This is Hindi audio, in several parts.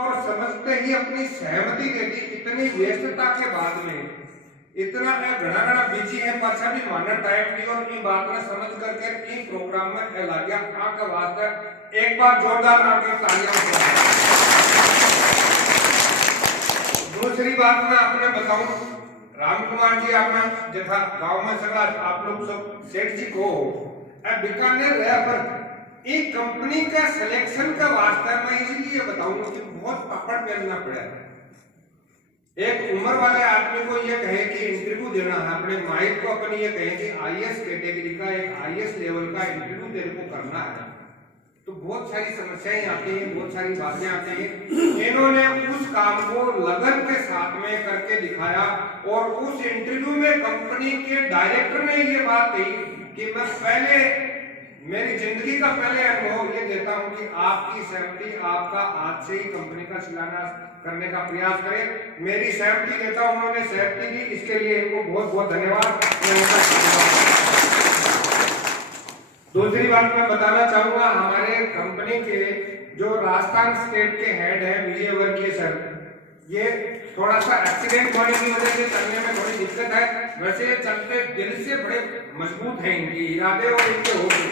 और समझते ही अपनी सहमति दे दी। इतनी व्यस्तता के बाद में इतना घना घना बिजी है पाछा भी मानना टाइम दी और ये बात ने समझ करके ई प्रोग्राम में फैला गया। का बात है, एक बार जोरदार आपकी तालियां। दूसरी बात मैं आपने बताऊं, राम कुमार जी आपने जथा गांव में सगा आप लोग सब सेठ जी को बीकानेर रहा पर एक कंपनी का सिलेक्शन का वास्ता मैं इसलिए बताऊंगा कि बहुत पापड़ बेलना पड़ा है। एक उम्र वाले आदमी को ये कहे कि इंटरव्यू देना है, अपने माइक को अपन ये कहे कि आईएएस कैटेगरी का एक आईएएस लेवल का इंटरव्यू तेरे को करना है, तो बहुत सारी समस्याएं आती हैं, बहुत सारी बातें आती हैं। इन्होंने उस काम को लगन के साथ में करके दिखाया और उस इंटरव्यू में कंपनी के डायरेक्टर ने ये बात कही कि मैं पहले मेरी जिंदगी का पहले अनुभव ये देता हूं कि आपकी सहमति, आपका आज से ही कंपनी का शिलान्यास करने का प्रयास करें। मेरी सहमति देता हूं, उन्होंने सहमति दी, इसके लिए इनको बहुत बहुत धन्यवाद। दूसरी बात मैं बताना चाहूंगा, हमारे कंपनी के जो राजस्थान स्टेट के हेड है विजय वर्गीय सर, ये थोड़ा सा एक्सीडेंट होने की वजह से चलने में थोड़ी दिक्कत है, वैसे चलते दिल से बड़े मजबूत हैं इनके इरादे और इनके होंगे।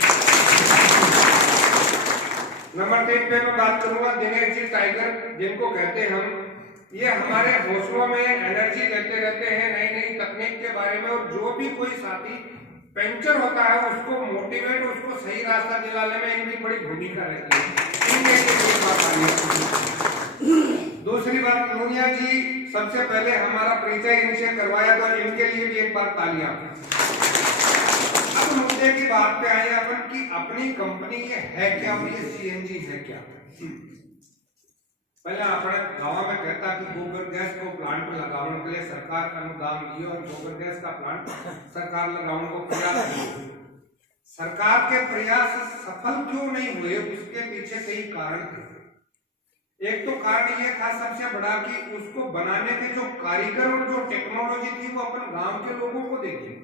नंबर 3 पे मैं बात करूंगा दिनेश जी टाइगर, जिनको कहते हैं हम, ये हमारे हौसलों में एनर्जी देते रहते हैं नई नई तकनीक के बारे में, और जो भी कोई साथी पेंचर होता है उसको मोटिवेट, उसको सही रास्ता दिलाने में इनकी बड़ी भूमिका रहती है। दूसरी बात, मुनिया जी सबसे पहले हमारा परिचय इनसे करवाया, तो इनके लिए भी एक बार तालियां। अब मुद्दे की बात पे आए अपन कि अपनी कंपनी ये है क्या और ये सीएनजी है क्या। पहले अपने गांव में कहता कि गोबर गैस को प्लांट में लगाने के लिए सरकार अनुदान दी और गोबर गैस का प्लांट सरकार लगाने को प्रयास की। सरकार के प्रयास सफल क्यों नहीं हुए, उसके पीछे कई कारण थे। एक तो कारण यह था सबसे बड़ा कि उसको बनाने के जो कारीगर और जो टेक्नोलॉजी थी वो अपन गांव के लोगों को देखी।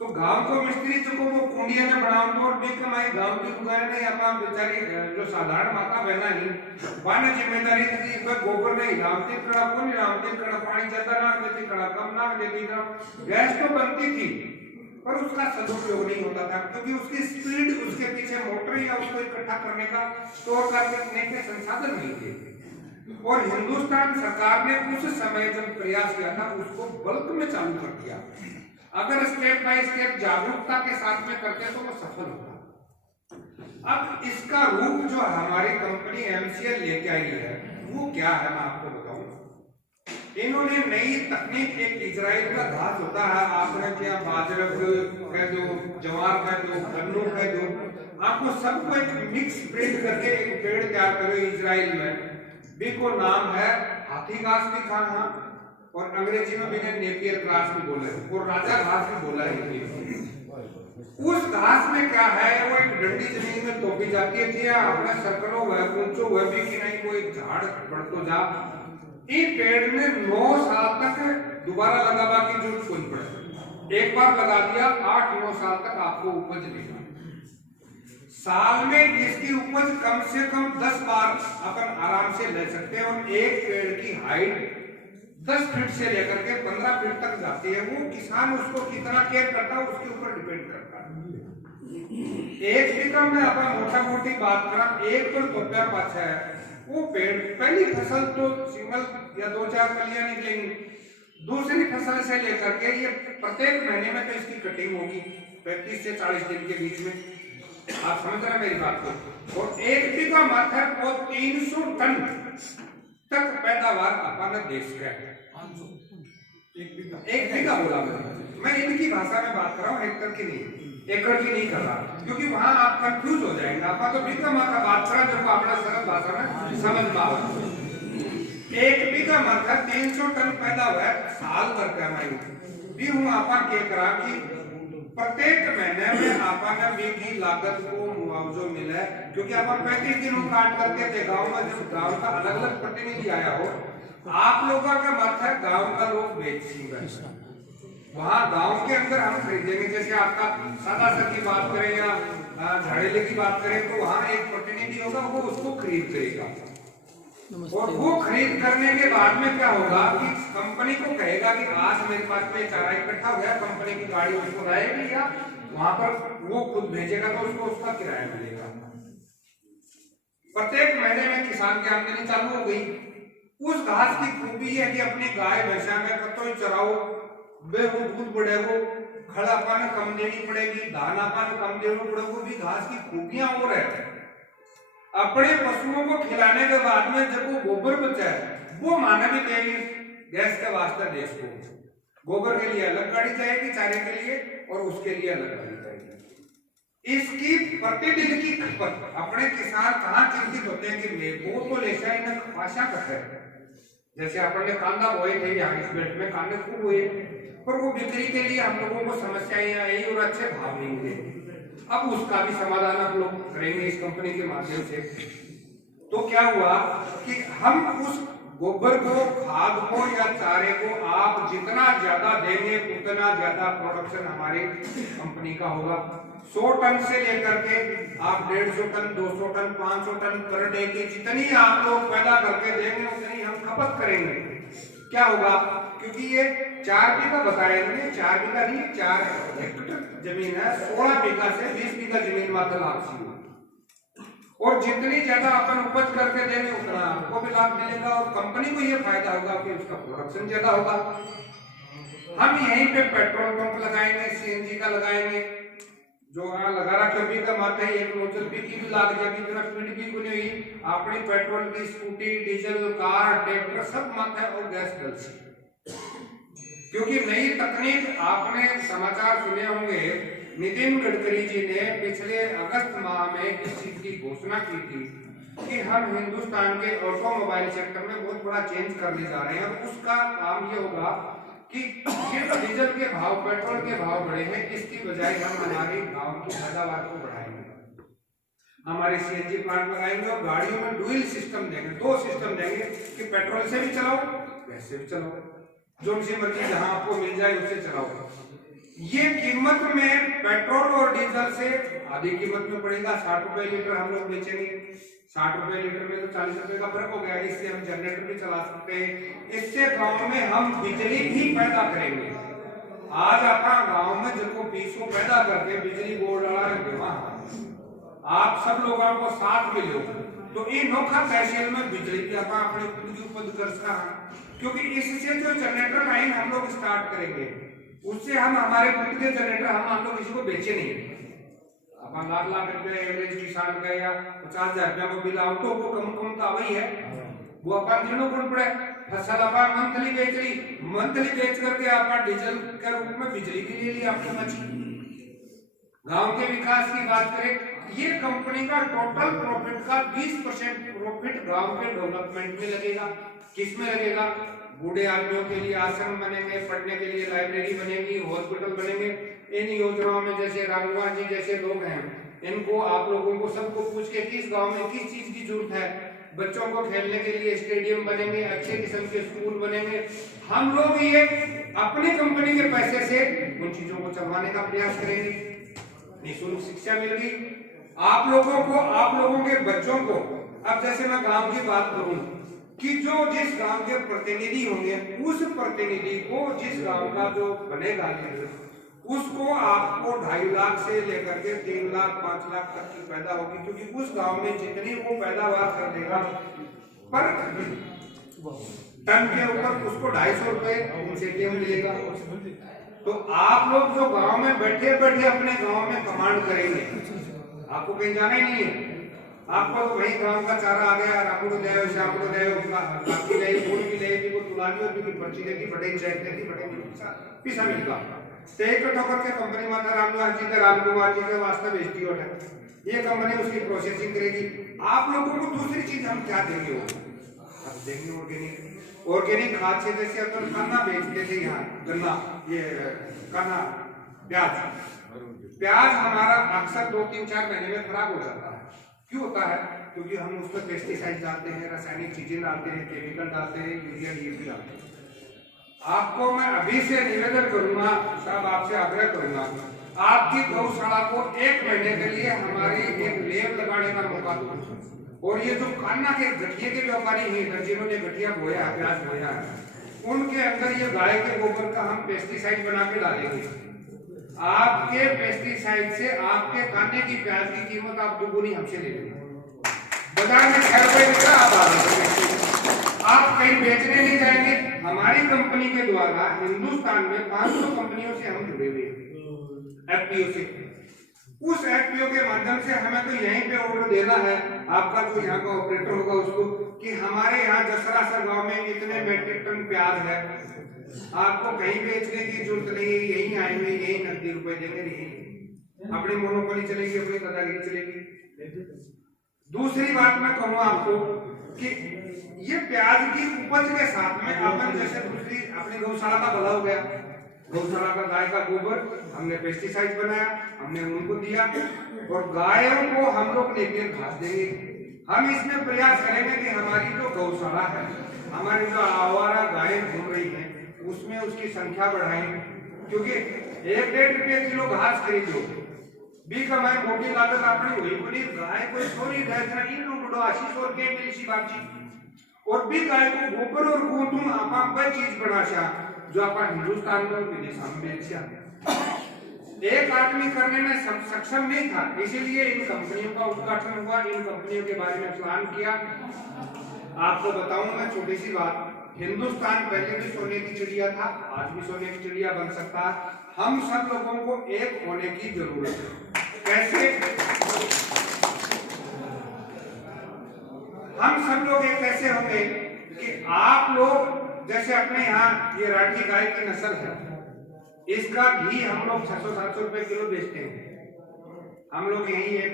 तो गांव को मिस्त्री जो वो कुंडिया में बनाओ तो और भी कमाई गांव की दुकान नहीं, अपना बेचारी जो साधारण माता बहना ही बाने जिम्मेदारी थी, गोबर नहीं लामती कड़ा को नहीं लामती कड़ा, पानी ज्यादा नाक देती कड़ा कम नाक देती, गैस तो बनती थी पर उसका सदुपयोग नहीं होता था, क्योंकि उसकी स्पीड, उसके पीछे मोटर या उसको इकट्ठा करने का, स्टोर करने के संसाधन नहीं थे। और हिंदुस्तान सरकार ने उस समय जब प्रयास किया था उसको बल्क में चालू कर दिया। अगर स्टेप बाय स्टेप जागरूकता के साथ में करते तो वो सफल होगा। अब इसका रूप जो हमारी कंपनी एमसीएल लेके आई है वो क्या है मैं आपको बताऊं। इन्होंने नई तकनीक, एक इजराइल का घास होता है, आपने क्या बाजरा कह दो, जवार कह दो, गन्नू कह दो, आपको सबको एक मिक्स ब्रीड करके एक पेड़ तैयार करो इजराइल में, भी को नाम है हाथी घास भी खाना और अंग्रेजी में भी नेपियर ग्रास भी बोला है और राजा घास भी बोला है। उस घास में क्या है, वो एक डंडी जमीन में तोपी जाती है, अपना सर्कलों हुआ ऊंचो हुआ भी कि नहीं, वो एक झाड़ बढ़तो जा, इस पेड़ में 9 साल तक दोबारा लगावा की जरूरत नहीं पड़े। एक बार लगा दिया 8-9 साल तक आपको उपज देगा। साल में इसकी उपज कम से कम 10 बार अपन आराम से ले सकते हैं और एक पेड़ की हाइट 10 फीट से लेकर के 15 फीट तक जाती है। वो किसान उसको कितना केयर करता है उसके ऊपर डिपेंड करता है। एक बीघा में अपन मोटा मोटी बात करा, एक पर तोप्या पाछा है वो पेड़, पहली फसल तो सिंगल या 2-4 कलियां निकलेंगी, दूसरी फसल से लेकर के ये प्रत्येक महीने में तो इसकी कटिंग होगी 35 से 40 दिन के बीच में, आप समझ रहे हैं मेरी बात को। और एक बीघा माथा को 300 टन तक पैदावार अपन देश का है। एक बीघा बोला मैं इनकी भाषा में बात कर रहा हूँ, हेक्टर की नहीं, एकड़ की नहीं कर रहा, क्योंकि वहां आप कंफ्यूज हो जाएंगे। आपका तो बीघा माथा बात करा जब अपना सरल भाषा में समझ पाओ। एक बीघा माथा 300 टन पैदा हुआ है साल भर का मैं भी हूँ। आपा के करा कि प्रत्येक महीने में आपा बीघी लागत को मुआवजो मिले, क्योंकि अपन 35 दिनों काट करके थे गाँव में, जब गाँव का अलग अलग प्रतिनिधि आया हो, आप लोगों का मत है गाँव का लोग बेच वहाँ गांव के अंदर हम खरीदेंगे। जैसे आपका सादा सर की बात करें या झाड़ेले की बात करें तो वहाँ एक प्रतिनिधि होगा वो उसको खरीद करेगा। और वो खरीद करने के बाद में क्या होगा कि कंपनी को कहेगा कि आज मेरे पास में चारा इकट्ठा हो गया, कंपनी की गाड़ी उसको लाएगी या वहां पर वो खुद भेजेगा तो उसको उसका किराया मिलेगा। प्रत्येक महीने में किसान की आमदनी चालू हो गई। उस घास की खूबी है कि अपनी गाय भैंसा में कतोई चराओ, वे वो दूध बढ़ेगो, खड़ापन कम देनी पड़ेगी, दानापन कम देना पड़ेगा, भी घास की खूबियां और है। अपने पशुओं को खिलाने के बाद में जब वो गोबर बचा है वो मानवीय तेल गैस के वास्ते देश को गोबर के लिए अलग गाड़ी जाएगी चारे के लिए और उसके लिए अलग गाड़ी जाएगी। इसकी प्रतिदिन की खपत अपने किसान कहाँ चिंतित होते हैं कि वो तो लेशा ही ना भाषा करते हैं। जैसे अपने कांदा बोए थे यहाँ इस बेल्ट में कांदे खूब हुए पर वो बिक्री के लिए हम लोगों को समस्याएं आई और अच्छे भाव नहीं मिले। अब उसका भी समाधान आप लोग करेंगे इस कंपनी के माध्यम से। तो क्या हुआ कि हम उस गोबर को, खाद को या चारे को आप जितना ज्यादा देंगे उतना ज्यादा प्रोडक्शन हमारी कंपनी का होगा। 100 टन से लेकर के आप 150 ton, 200 ton, 500 ton per day की जितनी आप लोग पैदा करके देंगे उतनी हम खपत करेंगे। क्या होगा, क्योंकि ये 4 बीघा बताएंगे, 4 बीघा नहीं 4 हेक्टेयर जमीन है, 16 बीघा से 20 बीघा जमीन मात्र लाभ सी और जितनी ज्यादा अपन उपज करके देंगे उतना आपको भी लाभ मिलेगा और कंपनी को ये फायदा होगा कि उसका प्रोडक्शन ज्यादा होगा। हम यहीं पे पेट्रोल पंप लगाएंगे, सीएनजी का लगाएंगे, जो लगा रहा भी का मात्र है, एक नोजल भी की भी लाग जाएगी, इतना स्पीड भी को नहीं हुई। अपनी पेट्रोल की स्कूटी, डीजल, कार, ट्रैक्टर सब मात्र है और गैस डल सी। क्योंकि नई तकनीक आपने समाचार सुने होंगे, नितिन गडकरी जी ने पिछले अगस्त माह में इस चीज की घोषणा की थी कि हम हिंदुस्तान के ऑटोमोबाइल सेक्टर में बहुत बड़ा चेंज करने जा रहे हैं और उसका काम ये होगा कि ये डीजल के भाव, पेट्रोल के भाव बढ़े हैं, इसकी बजाय हम हमारी गांव की पैदावार को बढ़ाएंगे, हमारे सीएनजी प्लांट लगाएंगे और गाड़ियों में डुअल सिस्टम देंगे, 2 सिस्टम देंगे कि पेट्रोल से भी चलाओ, गैस से भी चलाओ, जो सी मर्जी जहां आपको मिल जाए उससे चलाओ। ये कीमत में पेट्रोल और डीजल से आधी कीमत में पड़ेगा। 60 रुपए लीटर हम लोग बेचेंगे, 60 रुपए लीटर में तो 40 रुपए का फर्क हो गया। इससे हम जनरेटर भी चला सकते हैं, इससे गांव में हम बिजली भी पैदा करेंगे। आज अपना गांव में जब 20 पैदा करके बिजली बोर्ड डाला आप सब लोगों को साथ मिलो तो ये नोखा तहसील में बिजली भी अपने खुद की उपज कर सकता, क्योंकि इससे जो जनरेटर लाइन हम लोग स्टार्ट करेंगे उससे हम हमारे खुद के जनरेटर हम लोग किसी को बेचे नहीं। अपन लाख रुपए एवरेज किसान का या 50,000 रुपया को बिल आओ तो वो कम तो वही है, वो अपन दिनों को पड़े फसल अपन मंथली बेच ली, मंथली बेच करके अपन डीजल के रूप में बिजली भी ले ली आपको बची। गांव के विकास की बात करें, ये कंपनी का टोटल प्रॉफिट का 20% प्रॉफिट गांव के डेवलपमेंट में लगेगा। किस में लगेगा? बूढ़े आदमियों के लिए आश्रम बनेंगे, पढ़ने के लिए लाइब्रेरी बनेगी, हॉस्पिटल बनेंगे। इन योजनाओं में जैसे रामकुमार जी जैसे लोग हैं, इनको आप लोगों को सबको पूछ के किस गांव में किस चीज की जरूरत है, बच्चों को खेलने के लिए स्टेडियम बनेंगे, अच्छे किस्म के स्कूल बनेंगे। हम लोग ये अपनी कंपनी के पैसे से उन चीजों को चलवाने का प्रयास करेंगे। निःशुल्क शिक्षा मिलेगी आप लोगों को, आप लोगों के बच्चों को। अब जैसे मैं गांव की बात करूं कि जो जिस गांव के प्रतिनिधि होंगे, उस प्रतिनिधि को जिस गांव का जो बनेगा उसको आपको 2.5 लाख से लेकर के 3 लाख 5 लाख तक की पैदा होगी, क्योंकि उस गांव में जितनी वो पैदावार कर देगा पर टन के ऊपर उसको 250 रुपए इंसेंटिव मिलेगा। तो आप लोग जो गांव में बैठे बैठे अपने गांव में कमांड करेंगे, आपको कहीं जाना ही नहीं है। आपको तो वही गांव का चारा आ गया, रामू को दे, श्याम को दे, बाकी ले, फूल भी ले, भी को तुलानी और भी पर्ची देगी, बड़े चेक देगी, बड़े पैसा मिलेगा। तो इकट्ठा करके कंपनी माता रामकुमार जी का, रामकुमार जी के वास्ते भेजती है, ये कंपनी उसकी प्रोसेसिंग करेगी। आप लोगों को दूसरी चीज हम क्या देंगे? हम देंगे ऑर्गेनिक खाद से। जैसे अपन गन्ना बेचते थे यहाँ, गन्ना ये गन्ना प्याज हमारा अक्सर 2-3-4 महीने में खराब हो जाता है। क्यों होता है? क्योंकि हम उस पर पेस्टिसाइड डालते हैं, रासायनिक चीजें डालते हैं, केमिकल डालते हैं, यूरिया डीएपी डालते हैं। आपको मैं अभी से निवेदन करूंगा, साहब आपसे आग्रह करूंगा, आपकी गौशाला को 1 महीने के लिए हमारी एक लेब लगाने का मौका दो। और ये जो कान्ना के गठिए के व्यापारी हैं, जिन्होंने गठिया बोया, प्याज बोया, उनके अंदर ये गाय के गोबर का हम पेस्टिसाइड बना के डालेंगे। आपके पेस्टिसाइड से आपके कान्ने की प्याज की कीमत आप दुगुनी हमसे ले लेंगे। बाजार में 6 रुपए बिका, आप कहीं बेचने नहीं जाएंगे। हमारी कंपनी के द्वारा हिंदुस्तान में 500 कंपनियों से हम जुड़े हुए हैं, एफपीओ से। उस एफपीओ के माध्यम से हमें तो यहीं पे ऑर्डर देना है, आपका जो यहाँ का ऑपरेटर होगा उसको, कि हमारे यहाँ जसरासर गांव में इतने मेट्रिक टन प्याज है, आपको कहीं बेचने की जरूरत नहीं है, यहीं आएंगे, यहीं नकदी रुपए देंगे, नहीं अपनी मोनोपोली चलेगी, अपनी दादागिरी चलेगी। दूसरी बात मैं कहूँ आपको कि ये प्याज की उपज के साथ में अपन जैसे दूसरी अपनी गौशाला का भला हो गया, गौशाला का गाय का गोबर हमने पेस्टिसाइड बनाया, हमने उनको दिया, और गायों को हम लोग लेकर घास देंगे। हम इसमें प्रयास करेंगे कि हमारी जो गौशाला है, हमारी जो आवारा गायें घूम रही हैं, उसमें उसकी संख्या बढ़ाएं, क्योंकि 1-1.5 रुपये किलो घास खरीद लो, बी कमाए मोटी लागत अपनी हुई बनी गाय को छोरी भैंसा इन उड़ो 80 के मिली बाची, और भी गाय को गोबर और गोतुम आपा कोई चीज बनाशा जो आपा हिंदुस्तान में विदेश में बेचा। एक आदमी करने में सक्षम नहीं था, इसीलिए इन कंपनियों का उद्घाटन हुआ, इन कंपनियों के बारे में प्लान किया। आपको बताऊं मैं छोटी सी बात, हिंदुस्तान पहले भी सोने की चिड़िया था, आज भी सोने की चिड़िया बन सकता है। हम सब लोगों को एक होने की जरूरत है। कैसे? हम सब लोग एक कैसे होंगे कि आप लोग जैसे अपने यहाँ ये राठी गाय की नस्ल है, इसका घी हम लोग 600-700 रुपए किलो बेचते हैं। हम लोग यही एक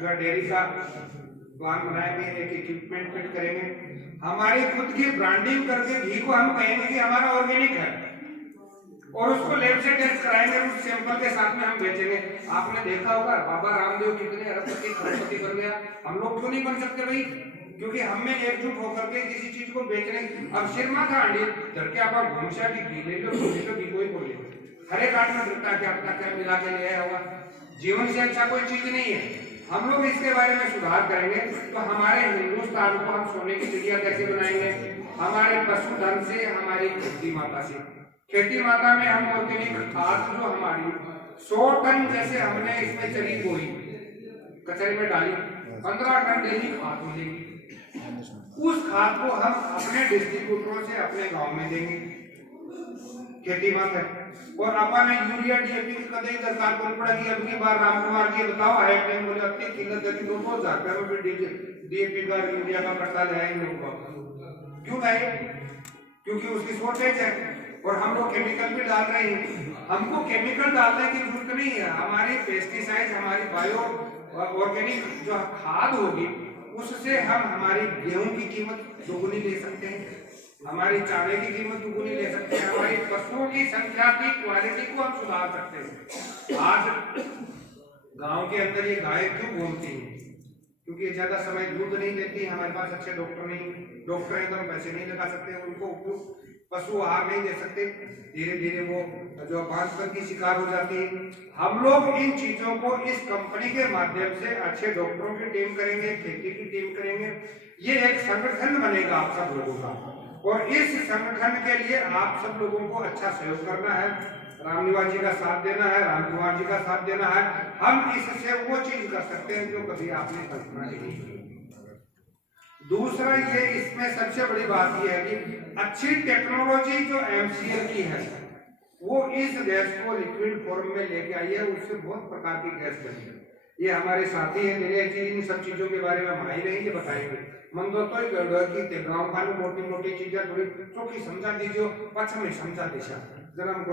जो डेयरी का प्लान बनाएंगे, एक इक्विपमेंट फिट करेंगे, हमारी खुद की ब्रांडिंग करके घी को हम कहेंगे कि हमारा ऑर्गेनिक है, और उसको लैब से टेस्ट कराएंगे, उस सैंपल के साथ में हम बेचेंगे। आपने देखा होगा बाबा रामदेव कितने अरबपति करोड़पति बन गया, हम लोग क्यों नहीं बन सकते भाई? क्योंकि हमें एकजुट होकर के किसी चीज को बेचने। अब सिरमा का अंडी धर के आप घूमशा की घी ले लो, घी कोई बोले हर एक आदमी डरता क्या अपना क्या मिला के ले आया होगा। जीवन से अच्छा कोई चीज नहीं है। हम लोग इसके बारे में सुधार करेंगे तो हमारे हिंदुस्तान को हम सोने की चिड़िया कैसे बनाएंगे? हमारे पशुधन से, हमारी खेती माता से। खेती माता में हम ऑर्गेनिक खाद जो हमारी 100 टन जैसे हमने इसमें चरी बोई कचरे में डाली, 15 टन डेली खाद मिलेगी। उस खाद को हम अपने डिस्ट्रीब्यूटरों से अपने गांव में देंगे। खेती माता है। और अपन यूरिया डीएपी की कदई दरकार कौन पड़ेगी? अब की बार राम कुमार जी बताओ है टाइम बोले अपनी किल्लत देखी 2,000 रुपए में फिर डीएपी का यूरिया का पट्टा ले आए लोग क्यों लाए? क्योंकि उसकी शॉर्टेज है और हम लोग केमिकल भी डाल रहे हैं। हमको केमिकल डालने की जरूरत नहीं है। हमारी पेस्टिसाइड, हमारी बायो ऑर्गेनिक जो खाद होगी उससे हम हमारी गेहूं की कीमत दोगुनी ले सकते हैं, हमारी चारे की कीमत दुगुनी ले सकते हैं, हमारी पशुओं की संख्या की क्वालिटी को हम सुधार सकते हैं। आज गांव के अंदर ये गाय क्यों घूमती हैं? क्योंकि ये ज्यादा समय दूध नहीं देती, हमारे पास अच्छे डॉक्टर नहीं, डॉक्टर एकदम पैसे नहीं लगा सकते, उनको उपयुक्त पशु आहार नहीं दे सकते, धीरे धीरे वो जो बांझपन की शिकार हो जाती है। हम लोग इन चीजों को इस कंपनी के माध्यम से अच्छे डॉक्टरों की टीम करेंगे, खेती की टीम करेंगे, ये एक संगठन बनेगा आप सब लोगों का। और इस संगठन के लिए आप सब लोगों को अच्छा सहयोग करना है, रामनिवास जी का साथ देना है, राम कुमार जी का साथ देना है। हम इससे वो चीज कर सकते हैं जो कभी आपने कल्पना नहीं की। दूसरा ये इसमें सबसे बड़ी बात यह है कि अच्छी टेक्नोलॉजी जो MCL की है वो इस गैस को लिक्विड फॉर्म में लेके आई है, उससे बहुत प्रकार की गैस बनी है। ये हमारे साथी हैं नीरज जी, इन सब चीजों के बारे में हम ही रहेंगे, बताएंगे। मन तो गाँव में मोटी मोटी चीजें थोड़ी चौकी समझा दीजिए, पक्ष में समझा दिशा जरा